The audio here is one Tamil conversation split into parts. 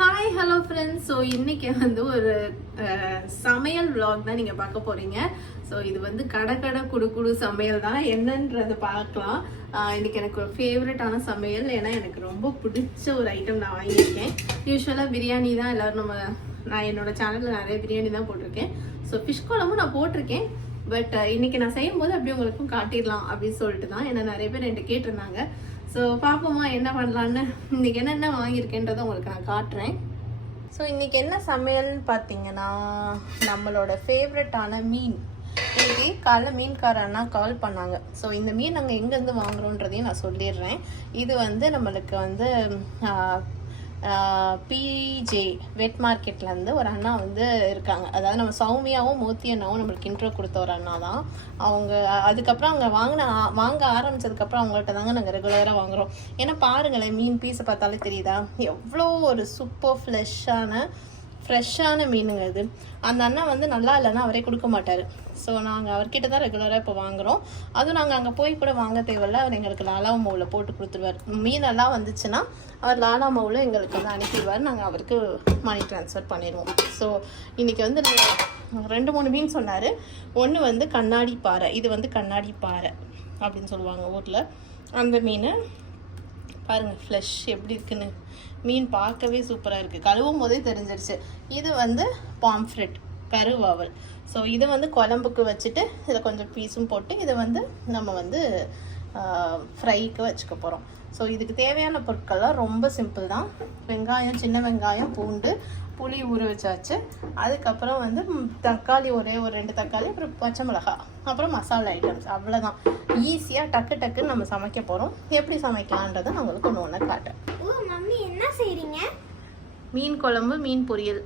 Hi hello friends. ஸோ இன்றைக்கி வந்து ஒரு சமையல் vlog தான் நீங்கள் பார்க்க போகிறீங்க. ஸோ இது வந்து கடை குடு சமையல் தான். என்னன்றதை பார்க்கலாம். இன்றைக்கி எனக்கு ஒரு ஃபேவரட்டான சமையல், ஏன்னா எனக்கு ரொம்ப பிடிச்ச ஒரு ஐட்டம் நான் வாங்கியிருக்கேன். யூஸ்வலாக பிரியாணி தான் எல்லோரும் நான் என்னோட சேனலில் நிறைய பிரியாணி தான் போட்டிருக்கேன். ஸோ ஃபிஷ் குழம்பும் நான் போட்டிருக்கேன். பட் இன்றைக்கி நான் செய்யும்போது அப்படியே உங்களுக்கும் காட்டிடலாம் அப்படின்னு சொல்லிட்டு தான். ஏன்னா நிறைய பேர் என்கிட்ட கேட்டிருந்தாங்க. ஸோ பார்ப்போமா என்ன பண்ணலான்னு. இன்றைக்கி என்னென்ன வாங்கியிருக்கேன்றதை உங்களுக்கு நான் காட்டுறேன். ஸோ இன்றைக்கி என்ன சமையல்னு பார்த்தீங்கன்னா, நம்மளோட ஃபேவரட்டான மீன். இன்றைக்கி காலைல மீன்கார அண்ணா கால் பண்ணாங்க. ஸோ இந்த மீன் நாங்கள் எங்கேருந்து வாங்குகிறோன்றதையும் நான் சொல்லிடுறேன். இது வந்து நம்மளுக்கு வந்து பிஜே வெட் மார்க்கெட்லேருந்து ஒரு அண்ணா வந்து இருக்காங்க. அதாவது நம்ம சௌமியாவும் மோத்தி அண்ணாவும் நம்மளுக்கு இன்ட்ரோ கொடுத்த ஒரு அண்ணா தான் அவங்க. அதுக்கப்புறம் அங்கே வாங்க ஆரம்பித்ததுக்கப்புறம் அவங்கள்ட்ட தாங்க நாங்கள் ரெகுலராக வாங்குகிறோம். ஏன்னா பாருங்களேன், மீன் பீஸை பார்த்தாலே தெரியுதா எவ்வளோ ஒரு சூப்பர் ஃப்ரெஷ்ஷான மீனுங்க இது. அந்த அண்ணா வந்து நல்லா இல்லைன்னா அவரே கொடுக்க மாட்டார். ஸோ நாங்கள் அவர்கிட்ட தான் ரெகுலராக இப்போ வாங்குகிறோம். அதுவும் நாங்கள் அங்கே போய் கூட வாங்க தேவையில்ல. அவர் எங்களுக்கு லாலா மாவில் போட்டு கொடுத்துருவார். மீனெல்லாம் வந்துச்சுன்னா அவர் லாலா மாவில் எங்களுக்கு வந்து அனுப்பிடுவார். நாங்கள் அவருக்கு மணி ட்ரான்ஸ்ஃபர் பண்ணிடுவோம். ஸோ இன்றைக்கி வந்து 2-3 மீன் சொன்னார். ஒன்று வந்து கண்ணாடி பாறை. இது வந்து கண்ணாடி பாறை அப்படின்னு சொல்லுவாங்க ஊரில். அந்த மீன் பாருங்கள், ஃப்ளஷ் எப்படி இருக்குன்னு. மீன் பார்க்கவே சூப்பராக இருக்குது. கழுவும் போதே தெரிஞ்சிருச்சு. இது வந்து பாம்ஃப்ரெட் கருவாவல். ஸோ இதை வந்து குழம்புக்கு வச்சுட்டு இதில் கொஞ்சம் பீஸும் போட்டு இதை வந்து நம்ம வந்து ஃப்ரைக்கு வச்சுக்க போகிறோம். ஸோ இதுக்கு தேவையான பொருட்கள்லாம் ரொம்ப சிம்பிள் தான். வெங்காயம், சின்ன வெங்காயம், பூண்டு, புளி ஊற வச்சாச்சு. அதுக்கப்புறம் வந்து தக்காளி, ஒரே ஒரு 2 தக்காளி, அப்புறம் பச்சை மிளகாய், அப்புறம் மசாலா ஐட்டம்ஸ். அவ்வளோதான். ஈஸியாக டக்குன்னு நம்ம சமைக்க போகிறோம். எப்படி சமைக்கலான்றதை நான் உங்களுக்கு ஒன்று காட்டுறேன். மம்மி என்ன செய்றீங்க? மீன் குழம்பு, மீன் பொரியல்.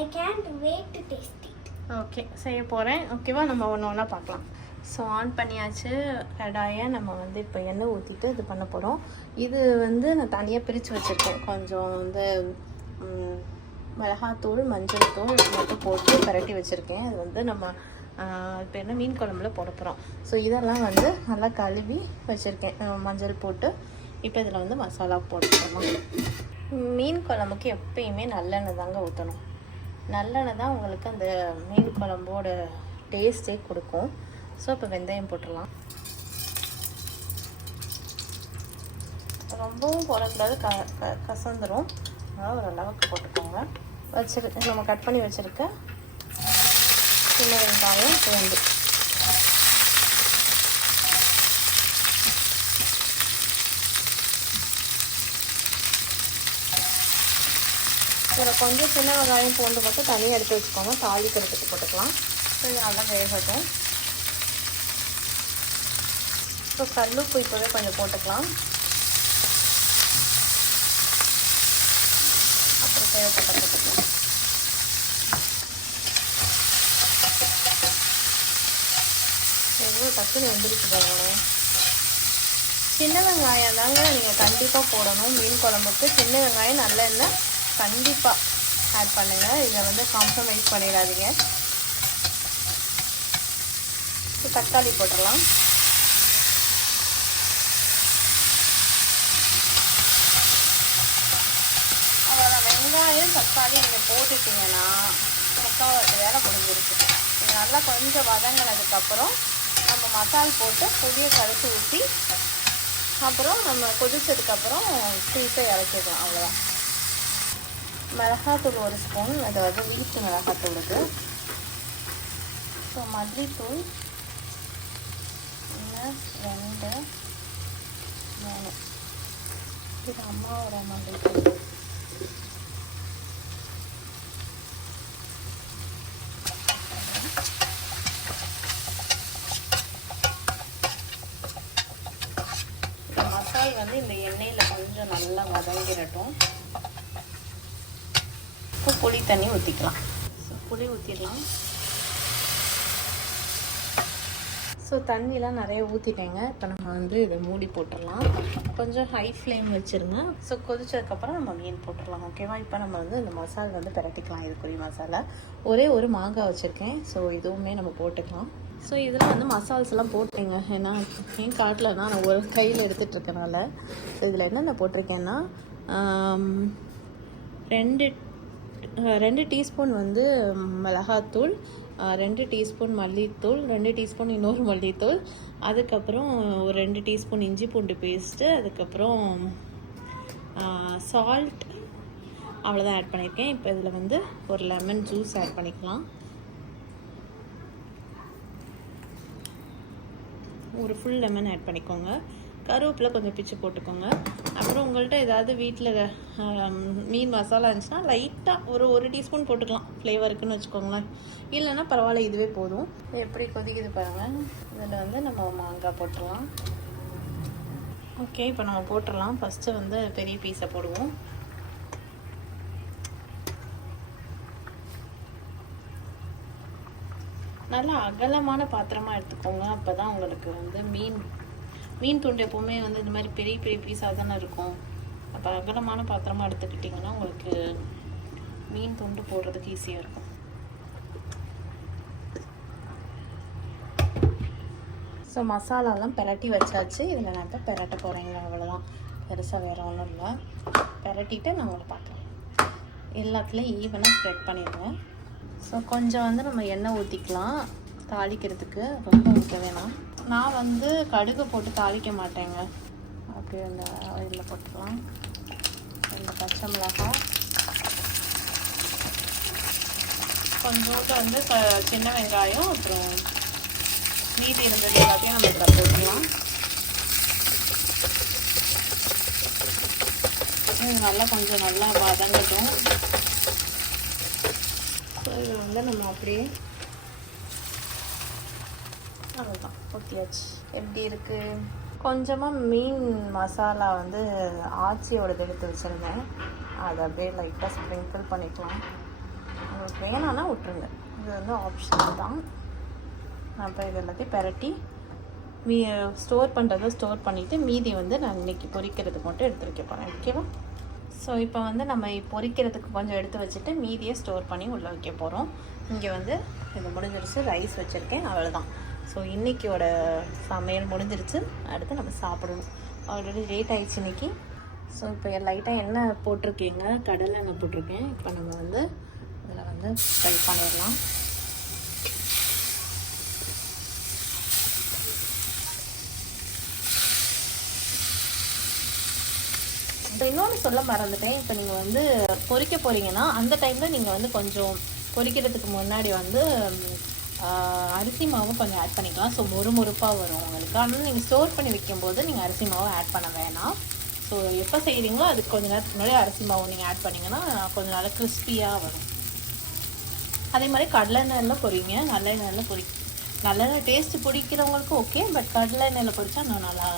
I can't wait to taste it. Okay, செய்ய போகிறேன். ஓகேவா, நம்ம ஒன்றா பார்க்கலாம். ஸோ ஆன் பண்ணியாச்சு கடாயை. நம்ம வந்து இப்போ எண்ணெய் ஊற்றிட்டு இது பண்ண போகிறோம். இது வந்து நான் தனியாக பிரித்து வச்சுருக்கேன். கொஞ்சம் வந்து மிளகாத்தூள், மஞ்சள் தூள் மட்டும் போட்டு பரட்டி வச்சுருக்கேன். அது வந்து நம்ம இப்போ என்ன மீன் குழம்புல போட போகிறோம். ஸோ இதெல்லாம் வந்து நல்லா கழுவி வச்சுருக்கேன், மஞ்சள் போட்டு. இப்போ இதில் வந்து மசாலா போட்டுக்கணும். மீன் குழம்புக்கு எப்பயுமே நல்லெண்ணெய் தாங்க ஊற்றணும். நல்லெண்ணெய் தான் உங்களுக்கு அந்த மீன் குழம்போட டேஸ்ட்டே கொடுக்கும். ஸோ இப்போ வெந்தயம் போட்டுடலாம். ரொம்பவும் போடக்கூடாது, கசந்துடும். அதனால் ஓரளவுக்கு போட்டுக்கோங்க. நம்ம கட் பண்ணி வச்சுருக்க சின்ன வெங்காயம், பூண்டு. இதில் கொஞ்சம் சின்ன வெங்காயம், பூண்டு மட்டும் தனியாக எடுத்து வச்சுக்கோங்க. தாளிக்கிறதுக்கு போட்டுக்கலாம். ஸோ இது நல்லா வேகட்டும். ஸோ கல்லுப்பு இப்போவே கொஞ்சம் போட்டுக்கலாம். அப்புறம் தேவைப்பட்ட போட்டுக்கலாம். எவ்வளோ டக்குன்னு வெந்திருக்கு பாருங்க. சின்ன வெங்காயம் தாங்க நீங்கள் கண்டிப்பாக போடணும் மீன் குழம்புக்கு. சின்ன வெங்காயம், நல்லெண்ணெய் கண்டிப்பாக ஆட் பண்ணுங்கள். இதை வந்து காம்ப்ரமைஸ் பண்ணிடாதீங்க. தக்காளி போட்டுடலாம். அவ்வளோதான். வெங்காயம், தக்காளி நீங்கள் போட்டுட்டிங்கன்னா முக்கால்வாசி வேலை முடிஞ்சிருக்கு. இது நல்லா கொஞ்சம் வதங்கினதுக்கப்புறம் நம்ம மசால் போட்டு புளியை கரைச்சி ஊற்றி அப்புறம் நம்ம கொதிச்சதுக்கப்புறம் பீஸை இறக்கிடலாம். அவ்வளோதான். மிளகாத்தூள் 1 ஸ்பூன், அதாவது வீட்டு மிளகாத்தூள் இது. ஸோ மல்லித்தூள் 2, 3. இது அம்மாவோட மல்லித்தூள். இந்த மசால் வந்து இந்த எண்ணெயில் கொஞ்சம் நல்லா வதங்கிடட்டும். புளி தண்ணி ஊற்றிக்கலாம். ஸோ புளி ஊற்றிடலாம். ஸோ தண்ணிலாம் நிறைய ஊற்றிட்டேங்க. இப்போ நம்ம வந்து இதை மூடி போட்டுடலாம். கொஞ்சம் ஹை ஃப்ளேம் வச்சுருங்க. ஸோ கொதிச்சதுக்கப்புறம் நம்ம மீன் போட்டுடலாம். ஓகேவா. இப்போ நம்ம வந்து இந்த மசாலா வந்து பிரட்டிக்கலாம். இதுக்குரிய மசாலா ஒரே ஒரு மாங்காய் வச்சுருக்கேன். ஸோ இதுவுமே நம்ம போட்டுக்கலாம். ஸோ இதில் வந்து மசால்ஸ்லாம் போட்டேங்க. ஏன்னா என் காட்டில் தான் நான் ஒரு கையில் எடுத்துகிட்ருக்கனால. ஸோ இதில் என்னென்ன போட்டிருக்கேன்னா 2 டீஸ்பூன் வந்து மிளகாத்தூள், 2 டீஸ்பூன் மல்லித்தூள், 2 டீஸ்பூன் இன்னொரு மல்லித்தூள், அதுக்கப்புறம் ஒரு 2 டீஸ்பூன் இஞ்சி பூண்டு பேஸ்ட்டு, அதுக்கப்புறம் சால்ட், அவ்வளோதான் ஆட் பண்ணியிருக்கேன். இப்போ இதில் வந்து ஒரு லெமன் ஜூஸ் ஆட் பண்ணிக்கலாம். ஒரு ஃபுல் லெமன் ஆட் பண்ணிக்கோங்க. கருவேப்பிலை கொஞ்சம் பிச்சு போட்டுக்கோங்க. அப்புறம் உங்கள்கிட்ட ஏதாவது வீட்டில் மீன் மசாலா இருந்துச்சுன்னா லைட்டாக ஒரு டீஸ்பூன் போட்டுக்கலாம் ஃப்ளேவருக்குன்னு வச்சுக்கோங்களேன். இல்லைன்னா பரவாயில்ல, இதுவே போதும். எப்படி கொதிக்குது பாருங்கள். இதில் வந்து நம்ம மாங்காய் போட்டுடலாம். ஓகே, இப்போ நம்ம போட்டுடலாம். ஃபஸ்ட்டு வந்து பெரிய பீஸை போடுவோம். நல்லா அகலமான பாத்திரமாக எடுத்துக்கோங்க. அப்போ தான் உங்களுக்கு வந்து மீன் துண்டு எப்போவுமே வந்து இந்த மாதிரி பெரிய பெரிய பீஸாக தானே இருக்கும். அப்போ அகலமான பாத்திரமாக எடுத்துக்கிட்டிங்கன்னா உங்களுக்கு மீன் துண்டு போடுறதுக்கு ஈஸியாக இருக்கும். ஸோ மசாலாலாம் பெரட்டி வச்சாச்சு. இதில் நான் இப்போ பெரட்ட போகிறேங்க. அவ்வளோதான், பெருசாக வேறு ஒன்றும் இல்லை. பெரட்டிட்டு நான் உங்களை பார்க்குறேன். எல்லாத்துலேயும் ஈவனாக ஸ்ப்ரெட் பண்ணிடுவேன். ஸோ கொஞ்சம் வந்து நம்ம எண்ணெய் ஊற்றிக்கலாம் தாளிக்கிறதுக்கு. ரொம்ப ஊற்ற வேணாம். நான் வந்து கடுகு போட்டு தாளிக்க மாட்டேங்க. அப்படியே அந்த ஆயிலில் போட்டுக்கலாம். 2 பச்சை மிளகாய், கொஞ்சோண்டு வந்து சின்ன வெங்காயம், அப்புறம் மீதி இருந்தது எல்லாத்தையும் நம்ம இதில் போட்டுக்கலாம். இது கொஞ்சம் நல்லா வதங்கட்டும். இது வந்து நம்ம அப்படியே அவ்வளோதான் ஊற்றியாச்சு. எப்படி இருக்குது? கொஞ்சமாக மீன் மசாலா வந்து ஆச்சியோடது எடுத்து வச்சுருந்தேன். அதை அப்படியே லைட்டாக ஸ்ப்ரிங்கிள் பண்ணிக்கலாம். உங்களுக்கு வேணான்னா விட்டுருங்க, இது வந்து ஆப்ஷனல் தான். அப்போ இது எல்லாத்தையும் பெரட்டி ஸ்டோர் பண்ணுறதை ஸ்டோர் பண்ணிவிட்டு மீதி வந்து நான் இன்றைக்கி பொரிக்கிறதுக்கு மட்டும் எடுத்து வைக்க போகிறேன். ஓகேவா? ஸோ இப்போ வந்து நம்ம பொரிக்கிறதுக்கு கொஞ்சம் எடுத்து வச்சுட்டு மீதியை ஸ்டோர் பண்ணி உள்ளே வைக்க போகிறோம். இங்கே வந்து இது முடிஞ்சிருச்சு. ரைஸ் வச்சுருக்கேன், அவ்வளோதான். ஸோ இன்றைக்கியோட சமையல் முடிஞ்சிருச்சு. அடுத்து நம்ம சாப்பிடணும். ஆல்ரெடி லேட் ஆகிடுச்சு இன்றைக்கி. ஸோ இப்போ லைட்டாக எண்ணெய் போட்டிருக்கீங்க, கடலை எண்ணெய் போட்டிருக்கேன். இப்போ நம்ம வந்து இதில் வந்து ஃப்ரை பண்ணிடலாம். இப்போ இன்னொன்று சொல்ல மறந்துட்டேன். இப்போ நீங்கள் வந்து பொரிக்க போகிறீங்கன்னா அந்த டைமில் நீங்கள் வந்து கொஞ்சம் பொரிக்கிறதுக்கு முன்னாடி வந்து அரிசி மாவு கொஞ்சம் ஆட் பண்ணிக்கலாம். ஸோ மொறுமொறுப்பாக வரும் உங்களுக்கு. ஆனால் நீங்கள் ஸ்டோர் பண்ணி வைக்கும்போது நீங்கள் அரிசி மாவு ஆட் பண்ண வேணாம். ஸோ எப்போ செய்கிறீங்களோ அதுக்கு கொஞ்சம் நேரத்துக்கு முன்னாடி அரிசி மாவு நீங்கள் ஆட் பண்ணிங்கன்னா கொஞ்சம் நல்லா கிறிஸ்பியாக வரும். அதே மாதிரி கடலெண்ணெயில் பொரிங்க. நல்லெண்ணெய் டேஸ்ட்டு பிடிக்கிறவங்களுக்கு ஓகே, பட் கடலெண்ணெயில் பொரிச்சா இன்னும் நல்லா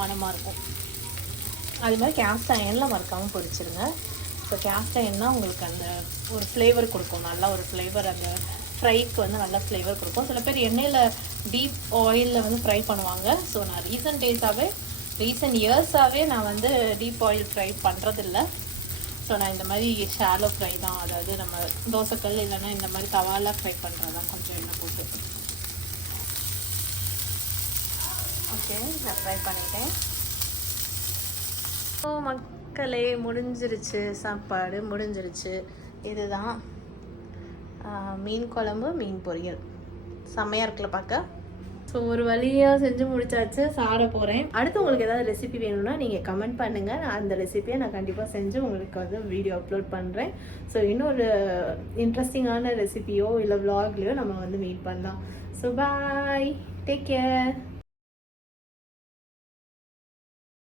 மனமாக இருக்கும். அதே மாதிரி கேஸ்ட் அயனில் மறக்காமல் பொரிச்சிருங்க. ஸோ கேஸ்ட் அயன்னா உங்களுக்கு அந்த ஒரு ஃப்ளேவர் கொடுக்கும், நல்லா ஒரு ஃப்ளேவர். அந்த ஃப்ரைக்கு வந்து நல்ல ஃப்ளேவர் கொடுக்கும். சில பேர் எண்ணெயில் டீப் ஆயிலில் வந்து ஃப்ரை பண்ணுவாங்க. ஸோ நான் ரீசன்ட் இயர்ஸாகவே நான் வந்து டீப் ஆயில் ஃப்ரை பண்ணுறதில்ல. ஸோ நான் இந்த மாதிரி ஷாலோ ஃப்ரை தான், அதாவது நம்ம தோசைக்கல் இல்லைன்னா இந்த மாதிரி தவாலாக ஃப்ரை பண்ணுறது தான். கொஞ்சம் எண்ணெய் போட்டு ஓகே நான் ஃப்ரை பண்ணிட்டேன். ஸோ மக்களே, முடிஞ்சிருச்சு, சாப்பாடு முடிஞ்சிருச்சு. இதுதான் மீன் குழம்பு, மீன் பொரியல். செம்மையாக இருக்குல்ல பார்க்க. ஸோ ஒரு வழியாக செஞ்சு முடிச்சாச்சு, சாப்பிட போகிறேன். அடுத்து உங்களுக்கு ஏதாவது ரெசிபி வேணும்னா நீங்கள் கமெண்ட் பண்ணுங்கள். அந்த ரெசிபியை நான் கண்டிப்பாக செஞ்சு உங்களுக்கு வந்து வீடியோ அப்லோட் பண்ணுறேன். ஸோ இன்னொரு இன்ட்ரெஸ்டிங்கான ரெசிபியோ இல்லை விலாக்லையோ நம்ம வந்து மீட் பண்ணலாம். So bye, take care.